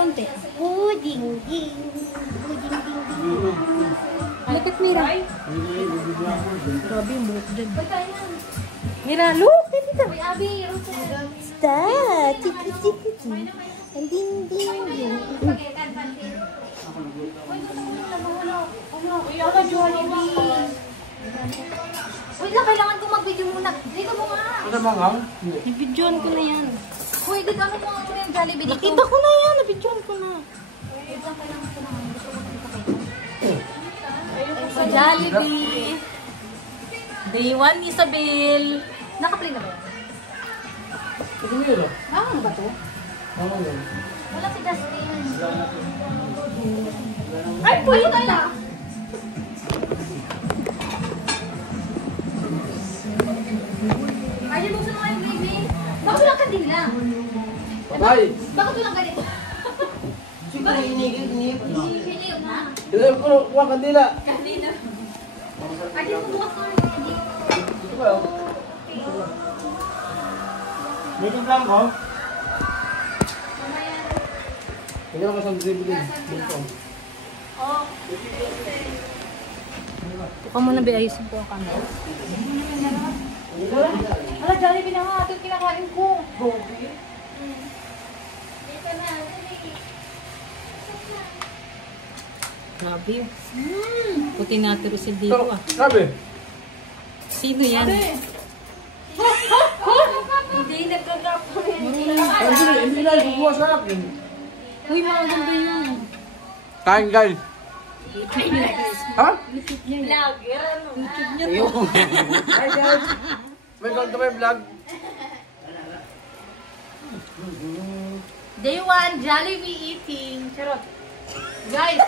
konti. Puding, ding. Puding, ding, ding. Look at Mira. Grabe yung buhok dyan. Mira, look! Uy, Abi, stop! Chiki-chiki-chiki. Ang ding-ding-ding. Uy, ako, Jollibee. Wait lang, kailangan ko mag-video muna. Dito mo nga. Ano ba nga? I-videoan ko na yan. Uy, dito ano mo ako yung Jollibee dito. Nakita ko na yan, i-videoan ko na. Wait lang, kailangan ko na. Gusto ko makita kayo. Sa Jollibee. Day 1, Isabel. Naka-play na ba yan? Ito mo yun. Ano ba to? Ano yun? Wala si Justin. Ay, puyo tayo na! Ay, yung buksan mo yung baby. Bakit walang kandila? Patay! Bakit walang ganito? Siguro inigil na. Hiniyog na. Ito yung kuha kandila. Kanina. Ay, di mo bukas ko rin. Ito ba yun? Medyo blanco. Hindi naman kasang dribble. Oh. Buka muna ba ayusin ko ang camera? Hala, Jollibee na nga. Ito yung kinakain ko. Dito na. Grabe. Puti natin Rosel dito ah. Sabi? Sino yan? Hindi nagkagap ko Hindi na ikukuha sa akin. Uy, mga ganda yan. Kain guys. Ha? Vlogger, ano? YouTube niya Ayun. Hi guys. Welcome to my vlog. Day 1, Jollibee eating. Charot. Guys!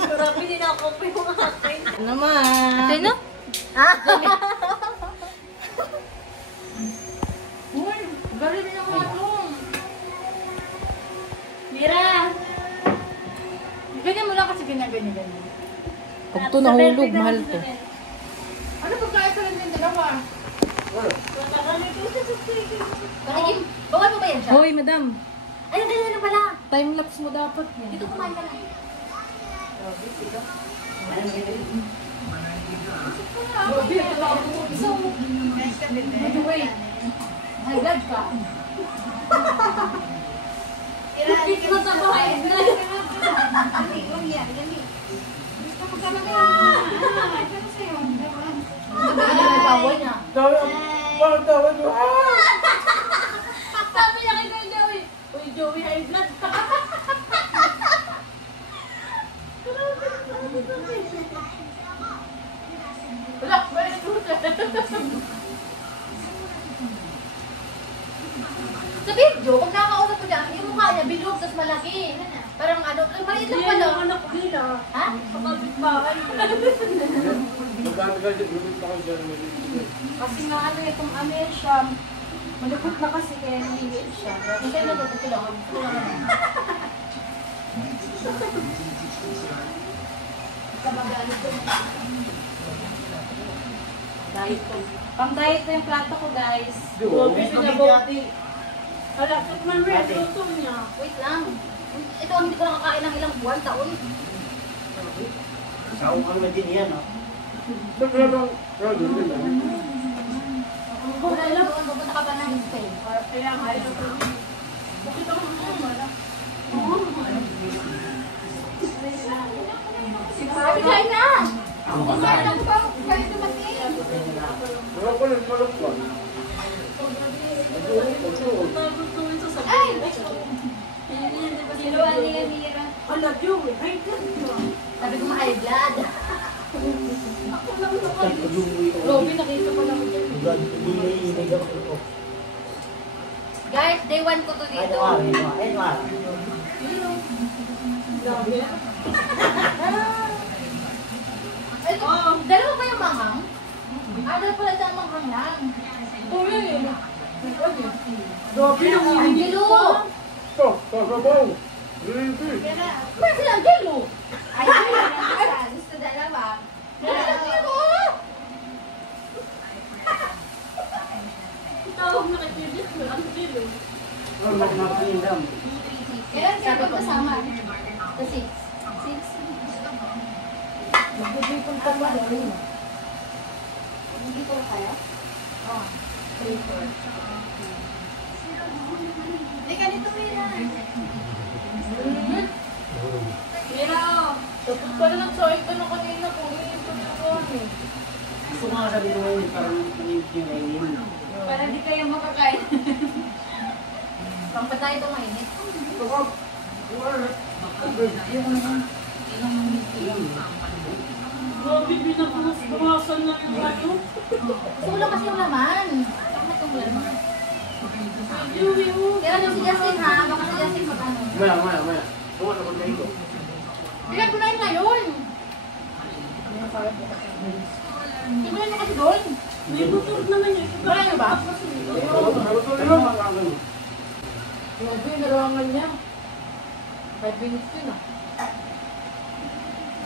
Grabe din ako po yung akin. Ano naman? Sino? Ah! Uy! Galing din ako ito. Mira! Ganyan mo lang kasi ganyan. Pag ito nahulog, mahal to. Ano pag kaya sa rin yung dalawa? Bakit bawal mo ba yan siya? Hoy, madam. Ayun, ganyan na pala. Time lapse mo dapat. Dito kumain ka na. Wait. High blood ka. Ipit mo sa bahay. Gusto ko talaga. Ano sa'yo? Nagkaway niya. Tawag ko. Sabi niya kay Joey. Uy, Joey, high blood ka. Wala, very good. Sa video, kung nakakausap ko dyan, yung mukha niya, bilog, tapos malaki. Parang ano, maliit lang pala. Hindi, anak nila. Ha? Kapabit bahay. Magkatagal dyan. Lumit ako dyan. Kasi nga ano, itong Amel siya, malipot na kasi kaya nangigiit siya. Kasi natututo lang. Diet ko. Pang diet ko yung plato ko, guys. Hala, tikman mo yung luto niya. Wait lang. Ito ang hindi ko nakakain ng ilang buwan, taon. Saong ano din yan, no? Wala lang, pupunta ka pa ng Spain. Kaya nga, bakit ako wala? Sabi kain na! Kumain ako pa, kain dumating. Ay! Siluan niya, Mira. Ala, Joey, high blood mo. Sabi ko ma-high blood. Ako lang naman. Robby, nakita ko lang dyan. Guys, day 1 ko to dito. Dalawa ba yung manghang? Ano pala sa manghang lang? Robby, Angelo! Where's si Angelo? Ay, gusto dalawa. Angelo! Tawag na kay Angelo. Ang Kailan kayo magkasama? Sa 6. 6? Magbibigong ka ba? Hindi po kaya? Oo. 3-4. Hindi ka dito, Mira. Mira! Tapos pala nag-sahig ka na kanina kung hindi ko nagawa eh. Gusto ko nga sabihin mo yun, parang nangingit yung kainin. Para di kayo makakain. Pampatay ito mainit. Grabe, binabawasan na yung ano. Gusto ko lang kasi yung laman. Bakit yung laman? Kaya ano si Justin ha? Baka si Justin mag-ano. Maya. Tumas ako na ito. Bilang ko na yun ngayon. Simulan mo kasi doon. May motor naman yun. Wala nyo ba? Grabe, narangan niya. 5 minutes yun ah.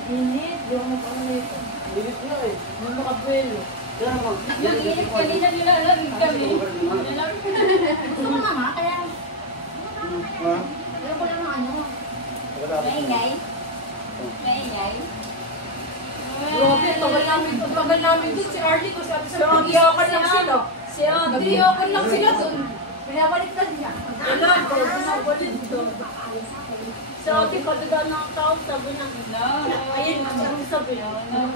Minute, di ako mag-ano na ito. Bilis na eh. Hindi makapwelo. Nag-iinit kanina nilalamig kami. Gusto ko mama, kaya... Ha? Pero ko lang ng ano. Maingay. Maingay. Grabe, tagal namin dun. Si Arlie ko sabi sa nag-iyakan lang sila. Nag-iyakan lang sila dun. Pinabaliktad niya. Wala, pinabalik doon. Sa ating kadadaan ng tao, sabi na, ayun, sabi,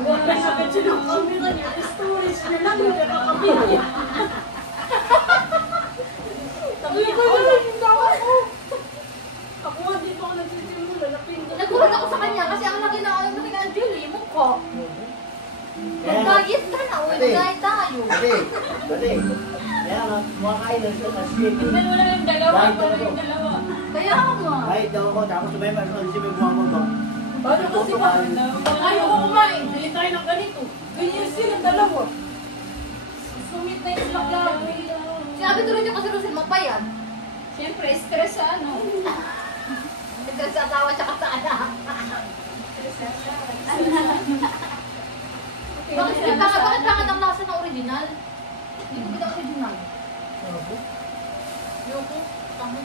wala sa kanya ng camera niya, storage na lang yung nakakabili niya. Sabi ko, ako nga di pa ako nagsisimula, napindot. Nagkulat ako sa kanya kasi ang laki na alam natin ang Julie, yung mukha. Nag-gayit ka na, uy, nag-gayit tayo. Dali. Kaya nga, kumakain na siya kasi. Tignan mo lang yung dalawa, wala yung dalawa. Kaya nga. Kahit daw ako, tapos may masunod siya may buwang mo. Paano kasi ba? Ayaw ko kumain. Bili tayo ng ganito. Ganyan sila dalawa. Sumit na yung laklak. Sinabi tuloy niyo kasi Rosel, mapayat. Siyempre, stress sa ano. Nagdala sa asawa tsaka sa anak. Bakit pangit ang lasa ng original? Hindi ko kita original. Yoko, tama.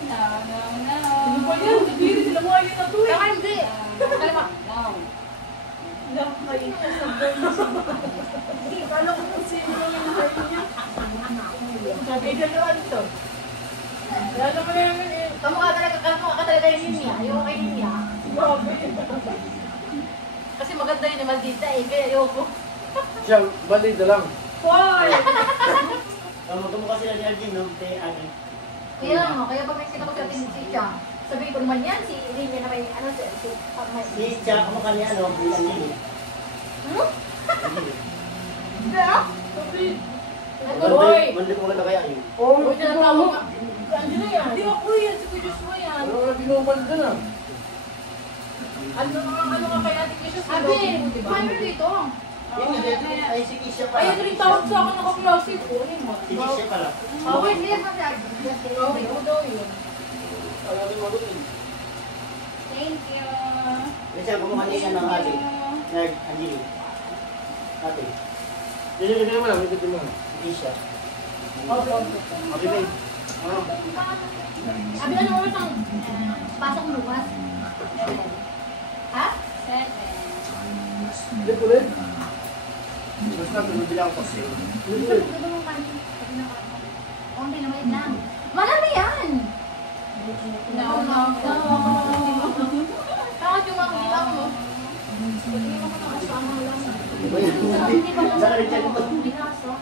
Ano ba yan? Hindi sila mo ayun na to eh. Kaya hindi. Alam mo, Nakakain siya sa burn siya. Kala ko kung sino yung burn niya. Sabi dalawa ito. Lalo mo na naman eh. kamukha talaga yung Ninya, yung kay Ninya. Grabe. Kasi maganda yun yung Maldita eh, kaya ayoko. Siya, bali na lang. Why? Kamukha sila ni Arjun, no? Kaya nga, kaya pag nakikita ko sa atin si Cha, sabihin ko naman yan, si Ninya na may, ano, Si Cha, kamukha niya, no? Bilang nini. Hmm? Diba? Hoy! Mandi ko maganda kaya yun. Oh, may tinatawag ka. Ano yan? Hindi ako yan, si Kuya Joshua yan. Ano nga binuman dyan ah? Ano nga kay Ate Kisha sa Abi, loob mo, diba? kumain dito. Ay, si Kisha pala. Ayun rin tawag sa akin nakaklase ko. Ayun mo. Si Kisha pala. Okay, hindi yan kasi. Okay, ako daw yun. Alam mo rin. Thank you. Kasi kamukha niya ng ate. Nerd, Angeli. Ate. Hindi mo lang, hindi mo lang. Si Kisha. Okay. Okay, babe. Abi, ano oras ang pasok mo bukas? Ha? 7. Hindi ko rin. Basta tumibili ako kasi. Konti naman lang. Marami yan! No. Bakit yung mga iba mo? Hindi mo ko nakasama lang. Hindi ba Saan ka rin dyan ito? Pinaso?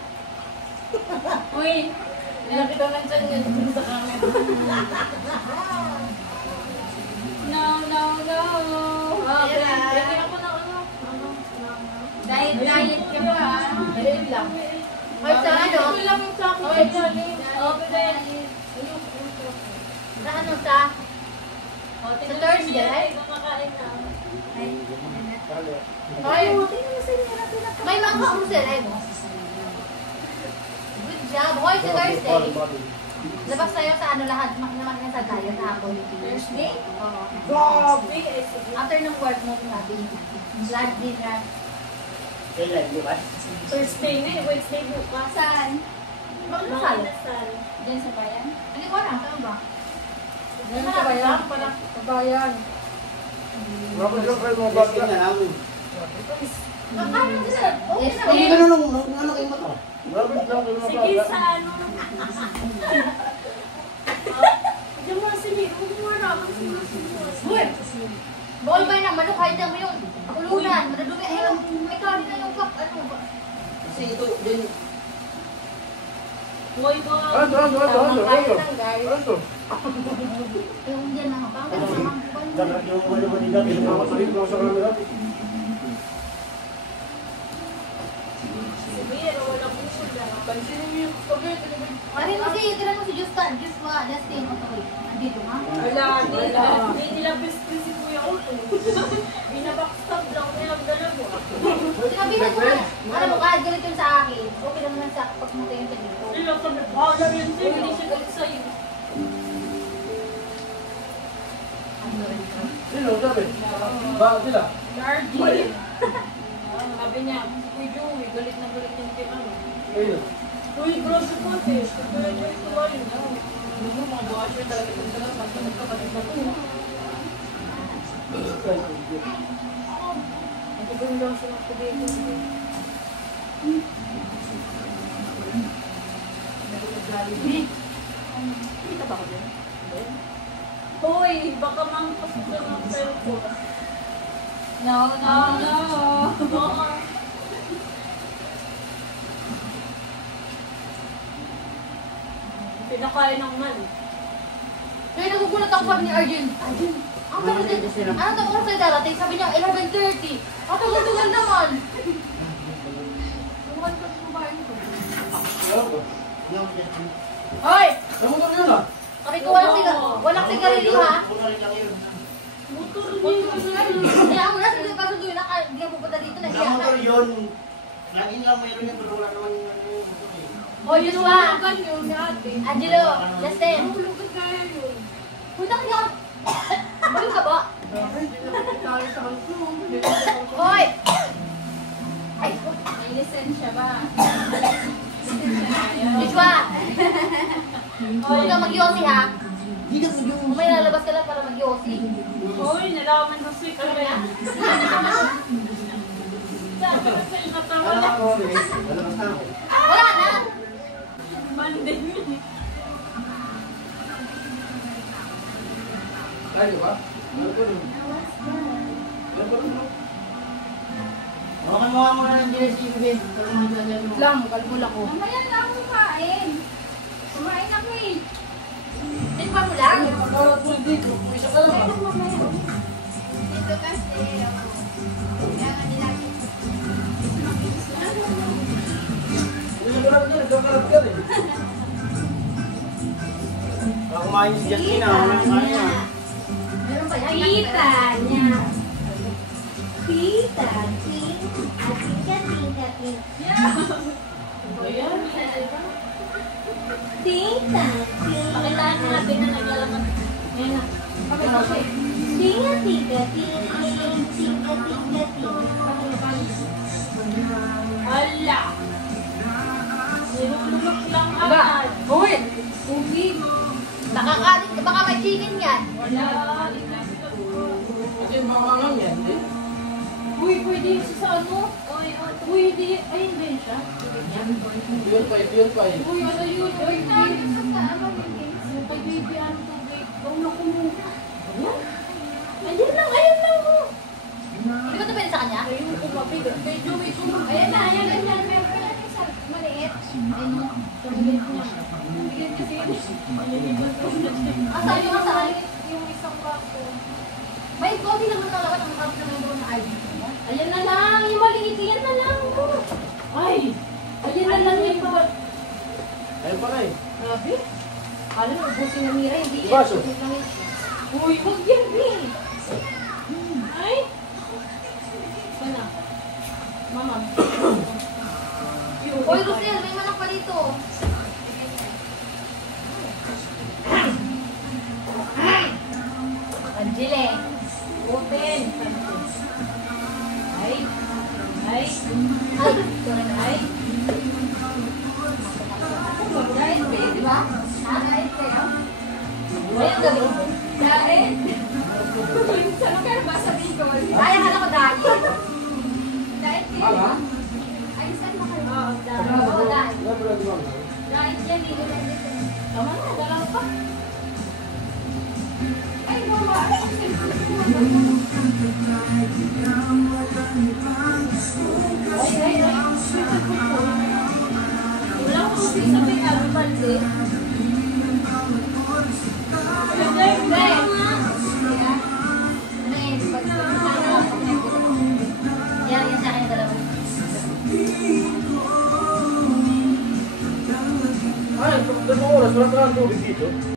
Uy! Nilapit ang nandiyan niya dito sa camera. No. Pwede ako na ano. Diet ka ba? Ayun lang. Ay, sa ano? Ito lang yung sa akin. Okay, darling. Sa ano sa? Sa Thursday? Ay, May mga kausel eh. Good job. Hoy, sa Thursday. Labas tayo sa ano lahat. Naman sa tayo sa hapon. Thursday? Oo. grabe. After ng work mo, sabi. Lunch dinner. Kailan, di ba? Thursday na eh. Wednesday bukas. Saan? Bakit masal? Saan? Diyan sa bayan? Hindi ko alam. Saan ba? Meron ka ba yan? Kabayan. Wala pa kayo mga bata. Ano sila? Okay na. Ang gano'n nung ano kayo mata? Wala pa kayo mga Sige, bata. sa ano. Diyan mo si Miro, huwag mo maramang Uy! Bawal ba na manok? Kahit na mo yung ulunan. Madadumi. Ayun, may kanin na yung cup. Ano ba? Kasi ito, din. Hoy, ba? Ano? Tamang kain lang, guys. Ano? Yung dyan na. Pangkat sa mga kuwan. Dapat yung ano ba nila? Pinakasalit ko sa kanila. Si Miro, walang mula. Pansinin mo yung spaghetti. Ano mo si, tira mo si Justin. Justin. Andito ha? Wala, Hindi nila best si Kuya Otto. Binabackstab lang nilang dalawa. Sinabihan ko na. Alam mo, kahit galit yun sa akin. Okay lang naman sa pagpunta yun sa dito. Sila sabi, bahala rin siya, hindi siya galit sa'yo. Sino? Sabi? Bakit sila? Lardy. Sabi niya, Kuya Joey, galit na galit yung kay ano. Ayun. Uy, grosso po, eh. Kuya Joey, tuwalin na. Ano mo, mga basher talaga itong talaga. Basta nagkakatid na po. Nagkagawin daw siya ng spaghetti. Kita ba ko dyan? Hoy, baka mangpasok ka ng cellphone. No. Oo. Pinakain ng man. Kaya nagugulat ako sabi ni Arjun. Arjun, ang tagal din. Ano to oras na darating? Sabi niya, 11:30. Ang tagal-tagal naman. Tumagal ka sa kumain ko. Hoy! Namutok yun ah. Sabi ko walang sigarilyo ha? Motor Kaya ako na, sige pa sunduin na ka. Hindi ka pupunta dito na Ang hiya motor ka. yun. Lagi nga mayroon yan, pero wala naman yung ano yung motor eh. Hoy, Joshua! Yun ni ate. Angelo! Justin! Mahulugan kaya yun. Punta ka niya. Balik ka ba? Tayo sa kanto. Hoy! Ay! May lisensya ba? Joshua! Huwag ka mag-yosi ha? Hindi ka yung... Kung may lalabas ka lang para mag-yosi. Hoy, nalaman ng sweet ka rin. Sabi ko sa'yo natawa Alam na. ako, lalabas na ako. Wala na! Monday yun eh. Tayo ba? Ano ko nun? Ano ko nun? Hawakan mo nga muna ng jersey, Bebe. Para mo dyan yan. Lang, kalbul ako. Mamaya na ako kumain. Kumain ako eh. Tikman mo lang. Parang full dito. Isa ka lang ah. Dito kasi ako. Kaya nga nilagay. Isa ka lang dyan. Nagkakarap ka rin. Baka kumain si Justin ah. Wala yung kanya. Meron ba yan? Tita niya. Tita, Tita, Pakitaan mo natin na naglalaman. Ayan na. Hala! Nilulunok lang Aba, agad. hoy! Ugi. Nakakalit ka. Baka may chicken yan. Wala. Kasi mamangang yan. eh. Uy, pwede yun siya sa ano? Uy, hindi. Ay, hindi siya. Yun pa eh. Uy, ano yun? Uy, kay baby, ano tubig? Gawin ako muna. Ayun lang mo. Hindi ba ito pwede sa kanya? Ayun, kumabigat. Kay Joey, Ayan na, ayan, ayan. Meron yan isa. Maliit. Ayun mo. Asan yung asan? Yung isang baso. May konti lang na talaga ng cup na nandun na ID. Ayan na lang, yung maliit, yan na lang. Ay, ayan na lang yung pa. Ayun pala eh. Grabe. Kala mo, ubusin na Mira, hindi yan. Baso. Uy, huwag yan, Bin. Ay. Sana. Mama. Hoy, Rosel, may manok pa dito. Angele. Open. Ay. Ay. Ay, sorry na. Ay. Guys, di ba? Ha? Guys, kayo? Ayun, gabi. Diet? Saan ka ba sabihin ko? Ay, akala ko diet. Diet din? Ala? Ay, saan mo kayo? Oo, dahil. Oo, diet. Wala pala di ba? Diet yan, hindi lang dito. Tama na, dalawa pa. Ay, mama. Wala ko kasi sabihin na lumalsi. Yan, yan sa akin yung dalawa. Ay, 2 oras, wala ka lang tubig dito.